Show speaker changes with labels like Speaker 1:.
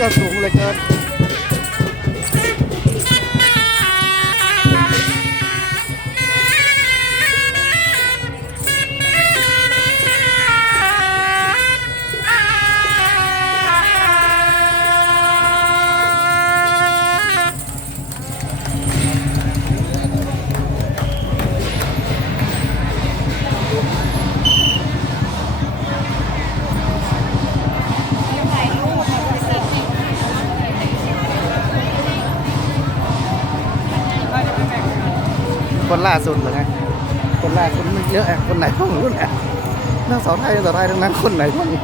Speaker 1: ก็สูงเหลยเกิน คนล่าสุดเหรอไงคนล่าสุดมันเยอะอะคนไหนพวกนู้นอะนักสาวไทยนักสาวไทยทั้งนั้นคนไหนพวกนี้